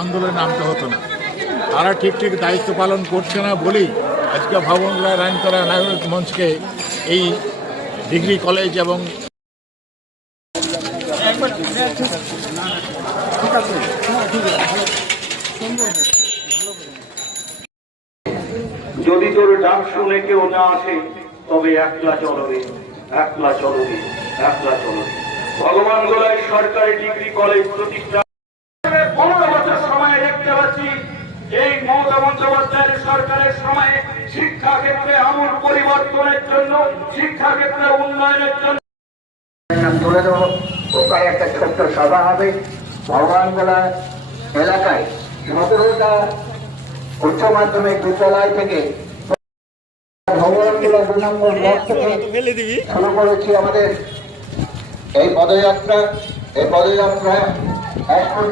আন্দোলনে নামতে হতো না। তারা ঠিক দায়িত্ব পালন করছে না বলেই আজকে ভবনগড়া রায়নতলা নাগরিক মঞ্চকে এই ডিগ্রি কলেজ এবং যদি তোর ডাক শুনে কেউ না আসে তবে একলা চলবে, একলা চলবে, একলা চলবে। ভগবান গোলায় সরকারি ডিগ্রি কলেজ প্রতিষ্ঠা 15 বছর সময় দেখতে পাচ্ছি এই মমতা বন্দ্যোপাধ্যায়ের সরকারের সময়ে শিক্ষা ক্ষেত্রে আমূল পরিবর্তনের জন্য, শিক্ষা ক্ষেত্রে উন্নয়নের জন্য তুলে দেবো। ওখানে একটা ছোট্ট সভা হবে ভগবানগোলা এলাকায়। 17টা উচ্চ মাধ্যমিক বিদ্যালয় থেকে ভগবানগোলা 2 নম্বর ব্লক থেকে শুরু করেছি আমাদের এই পদযাত্রা। এখন